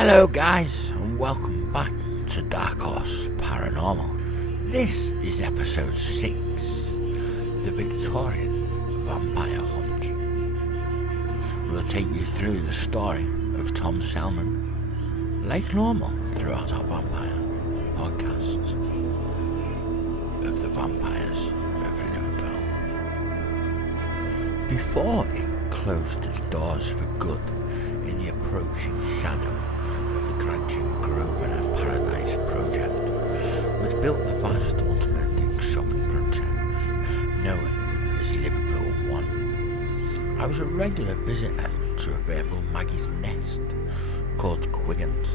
Hello guys, and welcome back to Darkhorse Paranormal. This is episode 6, the Victorian Vampire Hunt. We'll take you through the story of Tom Selman, like normal throughout our vampire podcast, of the vampires of Liverpool. Before it closed its doors for good in the approaching shadow of the Grantian Grosvenor Paradise project, which built the vast ultimate shopping project known as Liverpool One. I was a regular visitor to a verbal Maggie's Nest called Quiggins,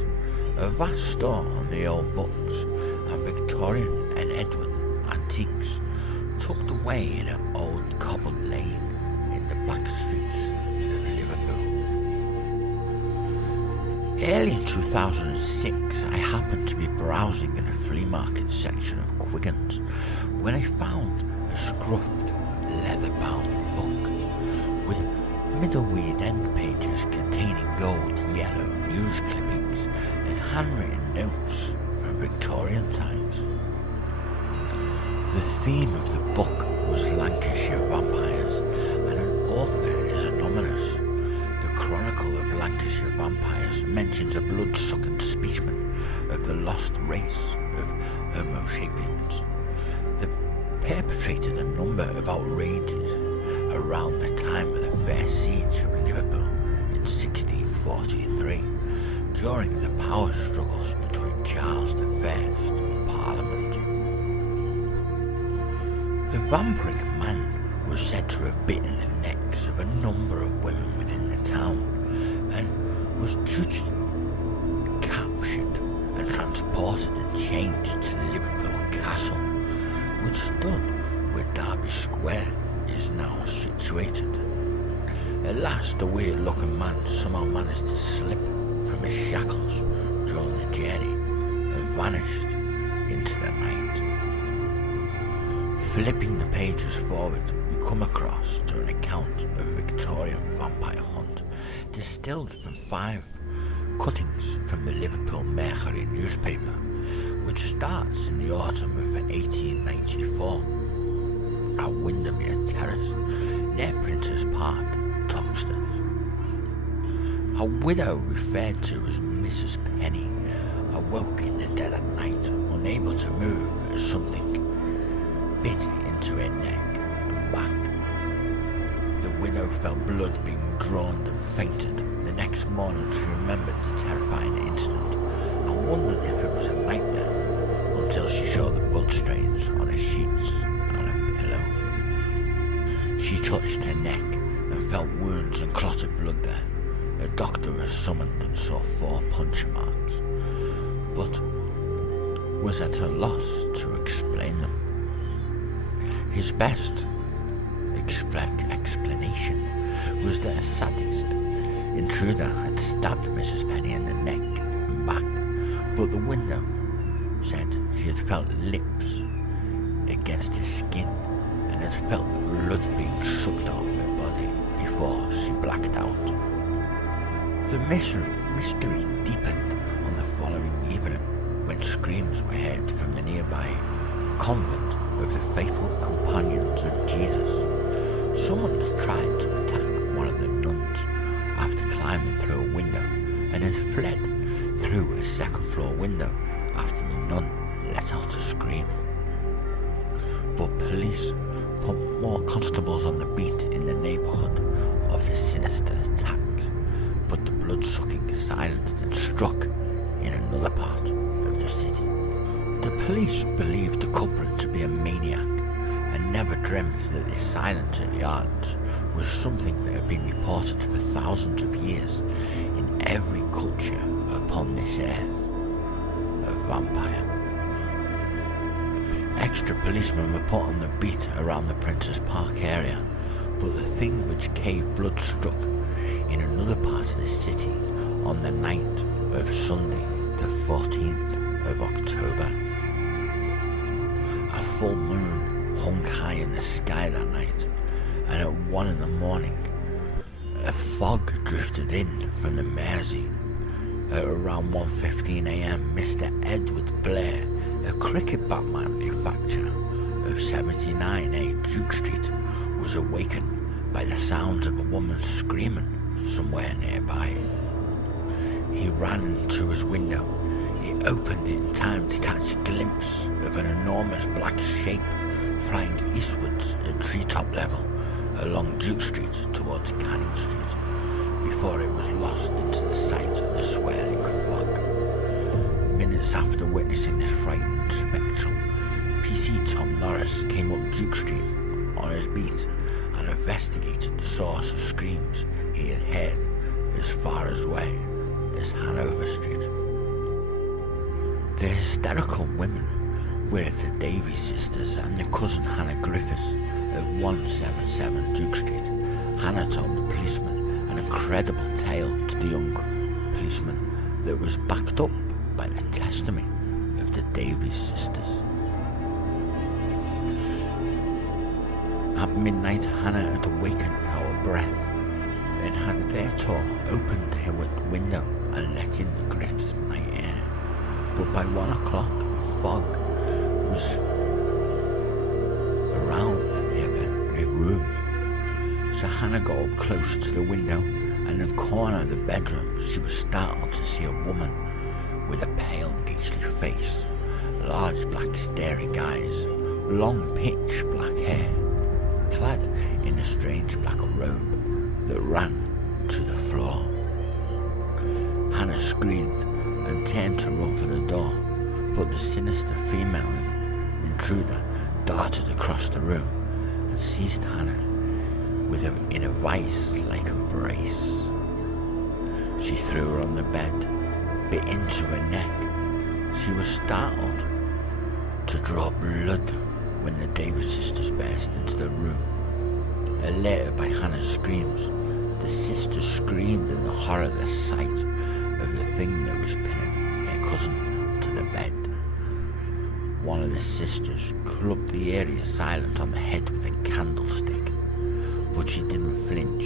a vast store on the old books and Victorian and Edward antiques, tucked away in an old cobbled lane in the back streets of Liverpool. Early in 2006, I happened to be browsing in a flea market section of Quiggins when I found a scruffed, leather-bound book with middle-weird end pages containing gold, yellow news clippings and handwritten notes from Victorian times. The theme of the book was Lancashire vampires, and an author is anonymous. The Chronicle of Lancashire Vampires mentions a blood-sucking specimen of the lost race of Homo sapiens that perpetrated a number of outrages around the time of the first siege of Liverpool in 1643, during the power struggles between Charles I and Parliament. The vampiric man was said to have bitten the necks of a number of women within the town and was judged, captured and transported in chains to Liverpool Castle, which stood where Derby Square is now situated. At last, the weird-looking man somehow managed to slip from his shackles during the journey and vanished into the night. Flipping the pages forward, we come across to an account of a Victorian vampire hunt distilled from 5 cuttings from the Liverpool Mercury newspaper, which starts in the autumn of 1894 at Windermere Terrace, near Prince's Park, Toxteth. A widow referred to as Mrs. Penny awoke in the dead of night, unable to move as something bit into her neck and back. The widow felt blood being drawn and fainted. The next morning she remembered the terrifying incident and wondered if it was a nightmare until she saw the blood stains on her sheets and a pillow. She touched her neck and felt wounds and clotted blood there. A doctor was summoned and saw 4 puncture marks, but was at a loss to explain them. His best explanation was that a sadist intruder had stabbed Mrs. Penny in the neck and back, but the window said she had felt lips against his skin and had felt the blood being sucked out of her body before she blacked out. The mystery deepened on the following evening when screams were heard from the nearby convent of the Faithful Companions of Jesus. Someone tried to attack one of the nuns after climbing through a window and had fled through a second-floor window after the nun let out a scream. But police put more constables on the beat in the neighbourhood of the sinister attack, but the blood-sucking silence and struck in another part of the city. The police believed the culprit to be a maniac and never dreamt that the silence at yards was something that had been reported for thousands of years in every culture upon this earth of vampire. Extra policemen were put on the beat around the Prince's Park area, but the thing which cave blood struck in another part of the city on the night of Sunday, the 14th of October. A full moon hung high in the sky that night, and at 1 in the morning, a fog drifted in from the Mersey, At around 1:15 a.m, Mr. Edward Blair, a cricket bat manufacturer of 79A Duke Street, was awakened by the sounds of a woman screaming somewhere nearby. He ran to his window. He opened it in time to catch a glimpse of an enormous black shape flying eastwards at treetop level along Duke Street towards Canning Street, before it was lost into the sight of the swirling fog. Minutes after witnessing this frightening spectacle, PC Tom Norris came up Duke Street on his beat and investigated the source of screams he had heard as far away as Hanover Street. The hysterical women were the Davies sisters and their cousin Hannah Griffiths at 177 Duke Street. Hannah told the policeman an incredible tale to the young policeman that was backed up by the testimony of the Davies sisters. At midnight, Hannah had awakened out of breath and had therefore opened her window and let in the Griffiths' night air. But by 1 o'clock, the fog was around her room. So Hannah got up close to the window, and in the corner of the bedroom she was startled to see a woman with a pale, ghastly face, large black staring eyes, long pitch black hair, clad in a strange black robe that ran to the floor. Hannah screamed and turned to run for the door, but the sinister female intruder darted across the room and seized Hannah in a vice-like embrace. She threw her on the bed, bit into her neck. She was startled to draw blood when the Davis sisters burst into the room. Alerted by Hannah's screams, the sisters screamed in the horror at the sight of the thing that was pinning her cousin to the bed. One of the sisters clubbed the eerie assailant on the head with a candlestick, but she didn't flinch.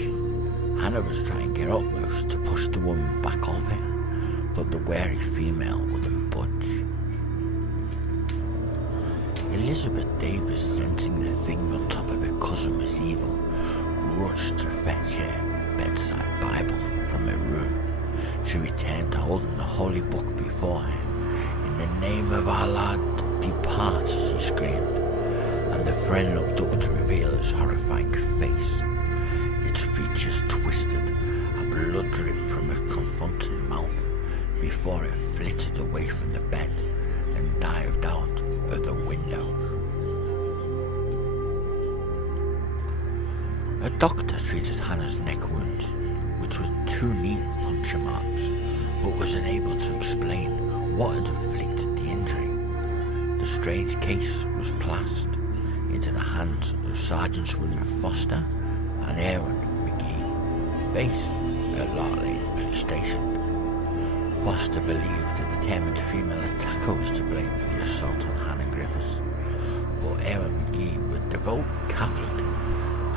Hannah was trying her utmost to push the woman back off her, but the wary female wouldn't budge. Elizabeth Davis, sensing the thing on top of her cousin was evil, rushed to fetch her bedside Bible from her room. She returned holding the holy book before her. "In the name of our Lord, depart," she screamed, and the friend looked up to reveal his horrifying face. Its features twisted, a blood dripped from his confronting mouth before it flitted away from the bed and dived out of the window. A doctor treated Hannah's neck wounds, which was 2 neat puncture marks, but was unable to explain what had inflicted the injury. The strange case was passed into the hands of Sergeants William Foster and Aaron McGee, based at Lock Lane Police Station. Foster believed the determined female attacker was to blame for the assault on Hannah Griffiths, but Aaron McGee was devout Catholic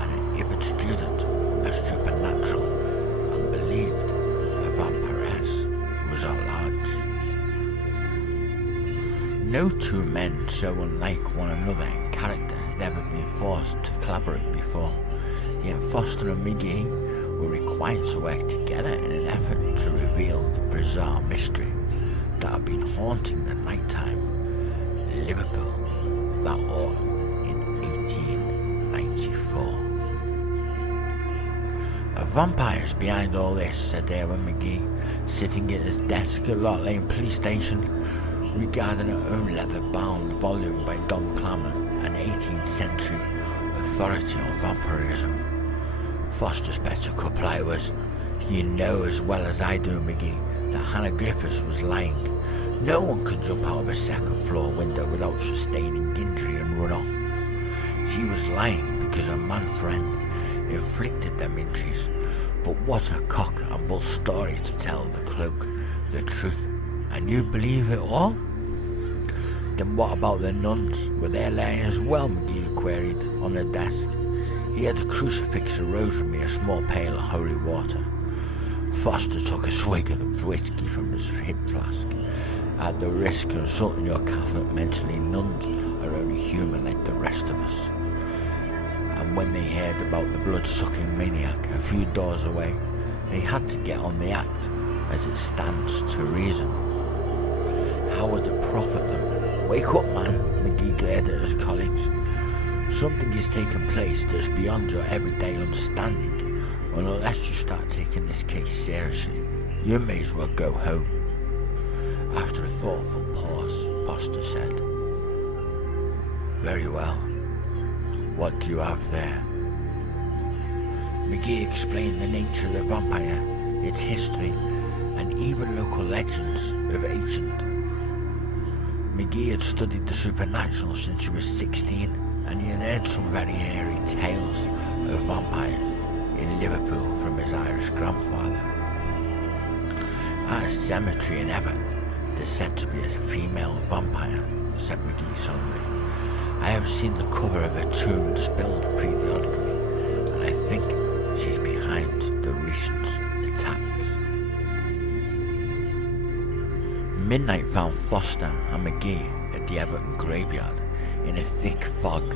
and an avid student of the supernatural and believed a vampiress was at large. No two men so unlike one another in character had ever been forced to collaborate before, yet Foster and McGee were required to work together in an effort to reveal the bizarre mystery that had been haunting the nighttime Liverpool that autumn in 1894. "A vampire's behind all this," said Aaron McGee, sitting at his desk at Lock Lane Police Station, regarding an own leather-bound volume by Don Clammer, an 18th century authority on vampirism. Foster's better reply was, "You know as well as I do, McGee, that Hannah Griffiths was lying. No one can jump out of a second-floor window without sustaining injury and run off. She was lying because her man friend inflicted them injuries. But what a cock and bull story to tell the cloak the truth. And you believe it all?" "Then what about the nuns? Were they lying as well?" McGee queried on the desk. He had a crucifix, a rosary, a small pail of holy water. Foster took a swig of the whiskey from his hip flask. At the risk of insulting your Catholic mentally, nuns are only human like the rest of us. And when they heard about the blood-sucking maniac a few doors away, they had to get on the act, as it stands to reason. How would it profit them? Wake up, man, McGee glared at his colleagues. Something is taking place that's beyond your everyday understanding, and unless you start taking this case seriously, you may as well go home. After a thoughtful pause, Foster said, "Very well. What do you have there?" McGee explained the nature of the vampire, its history, and even local legends of ancient. McGee had studied the supernatural since he was 16, and he had heard some very hairy tales of vampires in Liverpool from his Irish grandfather. At a cemetery in Everton, there's said to be a female vampire, said McGee solemnly. I have seen the cover of her tomb dispelled periodically, and I think she's behind the recent attacks. Midnight found Foster and McGee at the Everton graveyard in a thick fog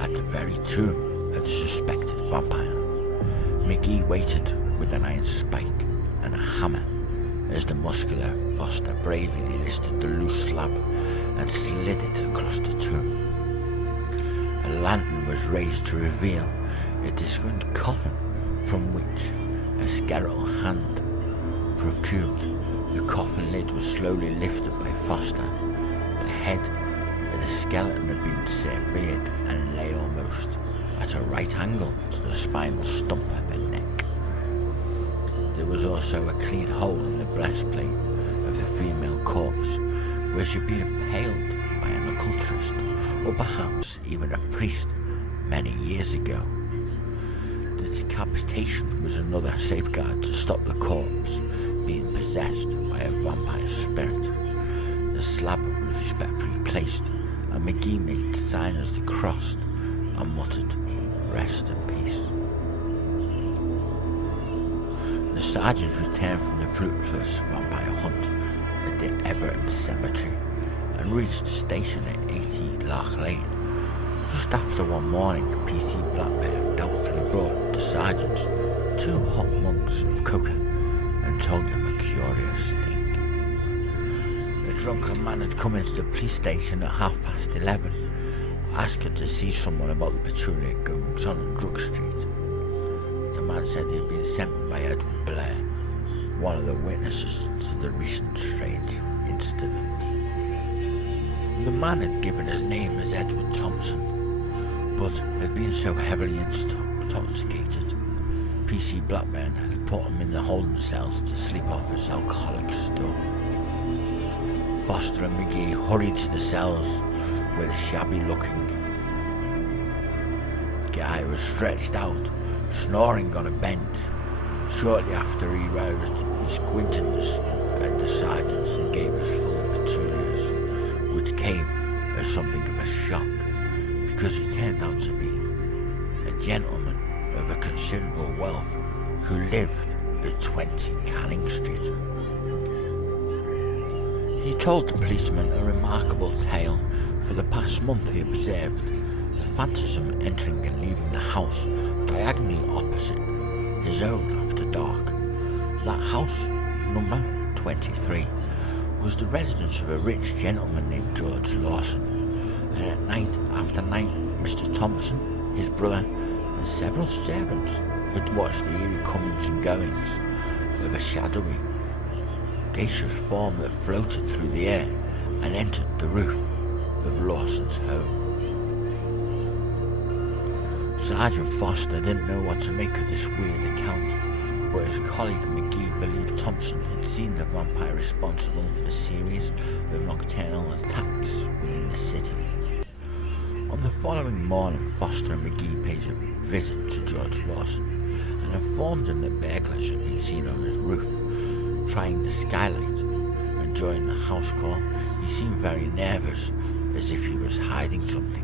at the very tomb of the suspected vampire. McGee waited with an iron spike and a hammer as the muscular Foster bravely lifted the loose slab and slid it across the tomb. A lantern was raised to reveal a discoloured coffin from which a skeletal hand protruded. The coffin lid was slowly lifted by Foster. The head of the skeleton had been severed and lay almost at a right angle to the spinal stump of the neck. There was also a clean hole in the breastplate of the female corpse, where she had been impaled by an occultist, or perhaps even a priest, many years ago. The decapitation was another safeguard to stop the corpse being possessed by a vampire spirit. The slab was respectfully placed, and McGee made the sign as they crossed and muttered, "Rest in peace." The sergeants returned from the fruitless vampire hunt at the Everton cemetery and reached the station at 80 Lark Lane. Just after one morning, PC Blackbear doubtfully brought the sergeants 2 hot mugs of coca and told them a curious thing. A drunken man had come into the police station at 11:30, asking to see someone about the peculiar goings-on on Drug Street. The man said he had been sent by Edward Blair, one of the witnesses to the recent strange incident. The man had given his name as Edward Thompson, but had been so heavily intoxicated, PC Blackburn had put him in the holding cells to sleep off his alcoholic stool. Foster and McGee hurried to the cells where the shabby-looking guy was stretched out, snoring on a bench. Shortly after he roused, he squinted at the sergeants and gave us full petunias, which came as something of a shock, because he turned out to be a gentleman of a considerable wealth who lived at 20 Canning Street. He told the policeman a remarkable tale. For the past month he observed the phantasm entering and leaving the house diagonally opposite his own after dark. That house, number 23, was the residence of a rich gentleman named George Lawson, and at night after night Mr. Thompson, his brother, and several servants had watched the eerie comings and goings of a shadowy, gaseous form that floated through the air and entered the roof of Lawson's home. Sergeant Foster didn't know what to make of this weird account, but his colleague McGee believed Thompson had seen the vampire responsible for the series of nocturnal attacks within the city. On the following morning, Foster and McGee paid a visit to George Lawson and informed him that burglars had been seen on his roof, trying the skylight, and during the house call, he seemed very nervous, as if he was hiding something.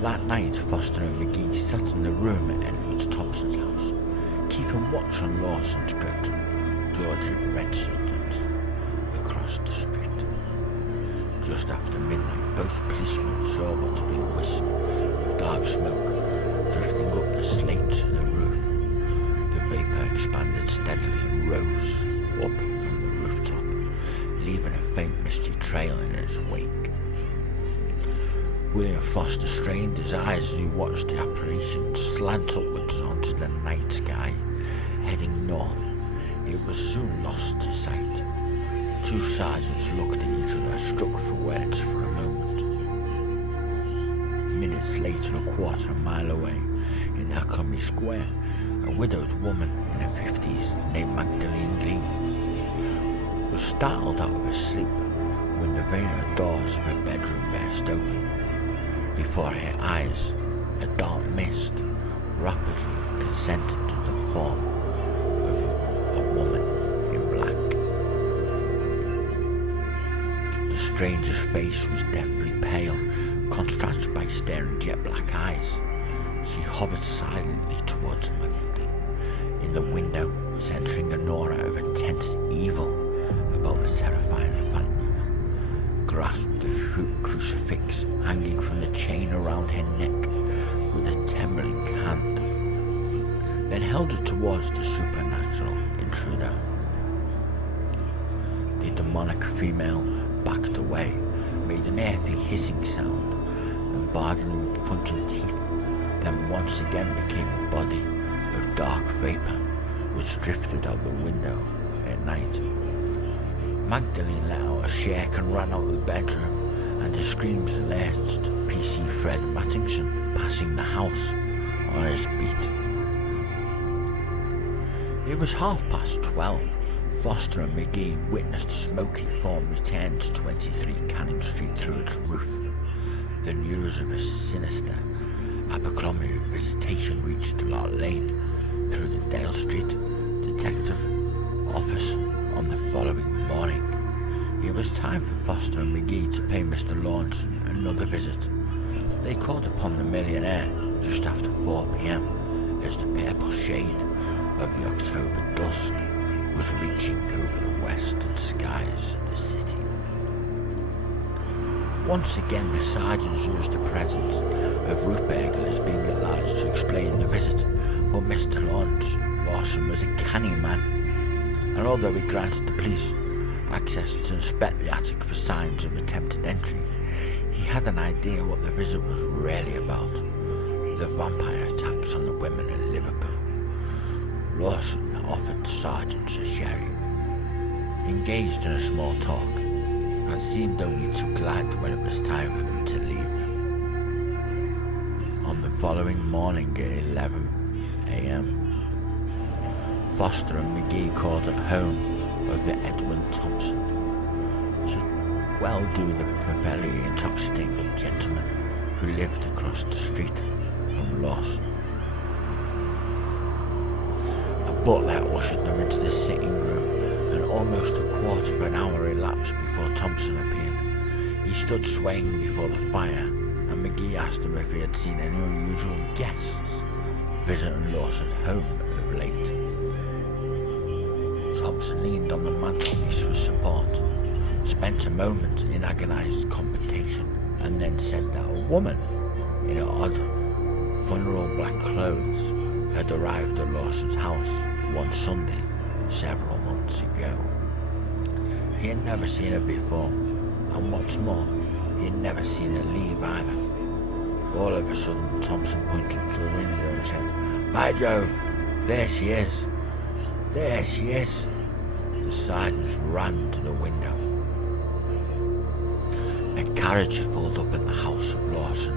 That night, Foster and McGee sat in the room at Edward Thompson's house, keeping can watch on Lawson's go to Georgie Red Suttons across the street. Just after midnight, both policemen saw what to be a wisp of dark smoke drifting up the slates of the roof. The vapour expanded steadily and rose up from the rooftop, leaving a faint misty trail in its wake. William Foster strained his eyes as he watched the apparition slant upwards onto the night sky, heading north. It was soon lost to sight. Two sergeants looked at each other, struck for words for a moment. Minutes later, a quarter of a mile away, in Academy Square, a widowed woman in her 50s named Magdalene Green was startled out of her sleep when the very doors of her bedroom burst open. Before her eyes, a dark mist rapidly descended to the form of a woman in black. The stranger's face was deathly pale, contrasted by staring jet black eyes. She hovered silently towards Magdalene in the window, centering an aura of intense evil about the terrifying phantom. Grasped the crucifix hanging from the chain around her neck with a trembling hand, then held it towards the supernatural intruder. The demonic female backed away, made an earthy hissing sound, and barred with punching teeth, then once again became a body of dark vapour which drifted out the window at night. Magdalene let out a shake and ran out of the bedroom, and her screams alerted PC Fred Mattingson, passing the house on his beat. It was 12:30. Foster and McGee witnessed a smoky form return to 23 Canning Street through its roof. The news of a sinister Abercrombie visitation reached Lot Lane through the Dale Street detective office on the following morning. It was time for Foster and McGee to pay Mr. Lawson another visit. They called upon the millionaire just after 4 p.m. as the purple shade of the October dusk was reaching over the western skies of the city. Once again, the sergeants used the presence of roof burglars being at large to explain the visit, but Mr. Lawson was a canny man, and although he granted the police access to inspect the attic for signs of attempted entry, he had an idea what the visit was really about: the vampire attacks on the women in Liverpool. Lawson offered the sergeants a sherry, engaged in a small talk, and seemed only too glad when it was time for them to leave. On the following morning at 11 a.m., Foster and McGee called at home of the Edwin Thompson to well-do the proverbially intoxicated gentleman who lived across the street from Lawson. A butler ushered them into the sitting room, and almost a quarter of an hour elapsed before Thompson appeared. He stood swaying before the fire, and McGee asked him if he had seen any unusual guests visiting Lawson's home of late. Thompson leaned on the mantelpiece for support, spent a moment in agonized contemplation, and then said that a woman in odd funeral black clothes had arrived at Lawson's house one Sunday several months ago. He had never seen her before, and what's more, he had never seen her leave either. All of a sudden, Thompson pointed through the window and said, "By Jove, there she is! There she is!" The sergeants ran to the window. A carriage had pulled up at the house of Lawson,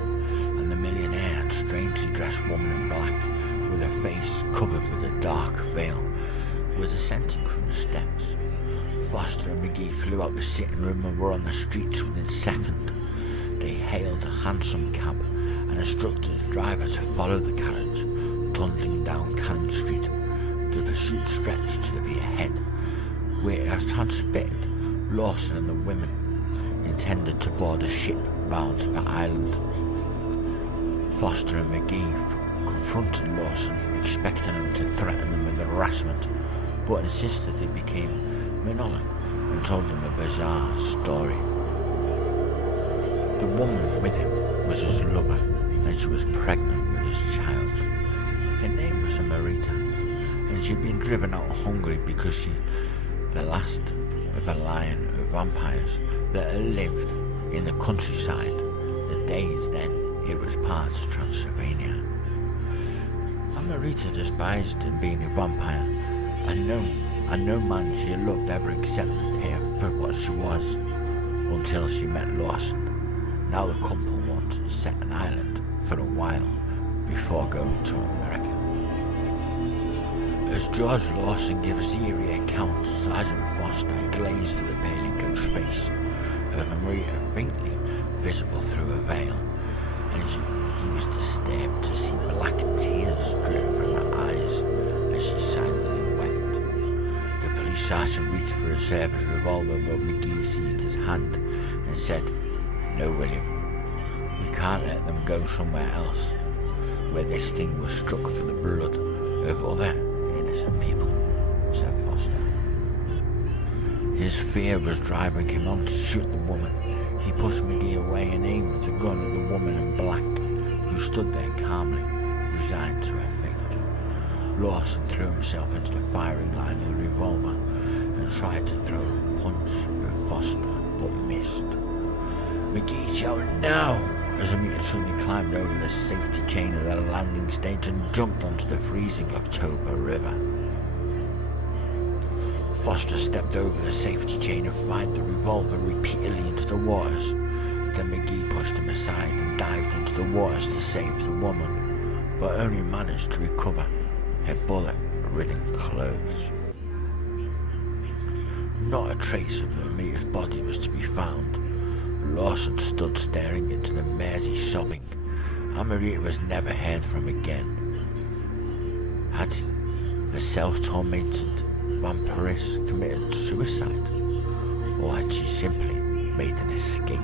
and the millionaire and strangely dressed woman in black, with her face covered with a dark veil, was ascending from the steps. Foster and McGee flew out the sitting room and were on the streets within seconds. They hailed a hansom cab and instructed the driver to follow the carriage, tumbling down Cannon Street. The pursuit stretched to the pier ahead, where it had transmitted Lawson and the women intended to board a ship bound for Ireland. Foster and McGee could confronted Lawson, expecting him to threaten them with harassment, but insisted he became Manolan and told them a bizarre story. The woman with him was his lover, and she was pregnant with his child. Her name was Amarita, and she'd been driven out hungry because she, the last of a line of vampires that had lived in the countryside. The days then it was part of Transylvania. Amarita despised him being a vampire, and no man she had loved ever accepted her for what she was, until she met Lawson. Now the couple wanted to set an island for a while before going to America. As George Lawson gives the eerie account, Sergeant Foster gazed at the paling ghost face of Amarita faintly visible through a veil, and he was disturbed to see black tears drip from her eyes as she silently wept. The police sergeant reached for a service revolver, but McGee seized his hand and said, "No, William, we can't let them go somewhere else, where this thing was struck for the blood of other innocent people," said Foster. His fear was driving him on to shoot the woman. He pushed McGee away and aimed the gun at the woman in black, who stood there calmly, resigned to her fate. Lawson threw himself into the firing line of the revolver and tried to throw a punch at Foster, but missed. McGee shouted "No!" as Amarita suddenly climbed over the safety chain of the landing stage and jumped onto the freezing October River. Foster stepped over the safety chain and fired the revolver repeatedly into the waters. Then McGee pushed him aside and dived into the waters to save the woman, but only managed to recover her bullet-ridden clothes. Not a trace of Amarita's body was to be found. Lawson stood staring into the Mersey, sobbing. Amarita was never heard from again. Had the self-tormented vampiress committed suicide, or had she simply made an escape?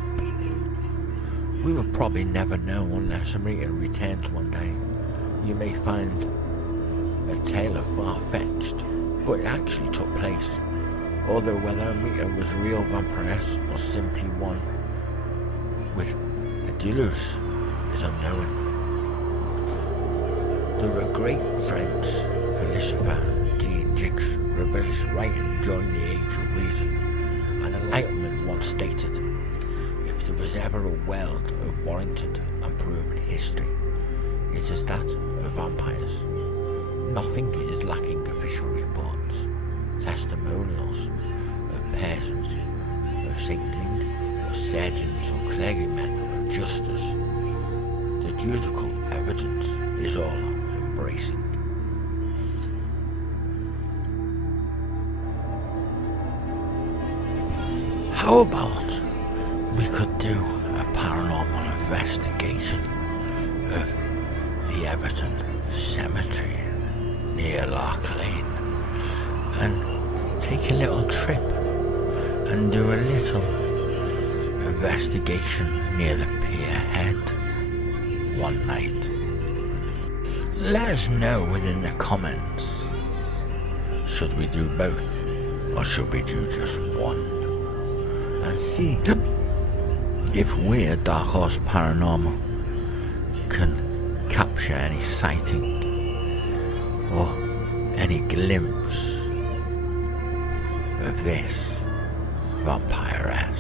We will probably never know unless Amarita returns one day. You may find a tale of far-fetched, but it actually took place, although whether Amarita was a real vampiress or simply one with a deluge is unknown. There were great friends, Felicifer, Jean Jix, reverse writing during the Age of Reason, and Enlightenment once stated, if there was ever a world of warranted and proven history, it is that of vampires. Nothing is lacking official reports, testimonials of persons of saintling or surgeons or clergymen of justice. The juridical evidence is all embracing. How about we could do a paranormal investigation of the Everton Cemetery near Lark Lane and take a little trip and do a little investigation near the pier head one night? Let us know within the comments. Should we do both, or should we do just one? And see if we at Darkhorse Paranormal can capture any sighting or any glimpse of this vampire.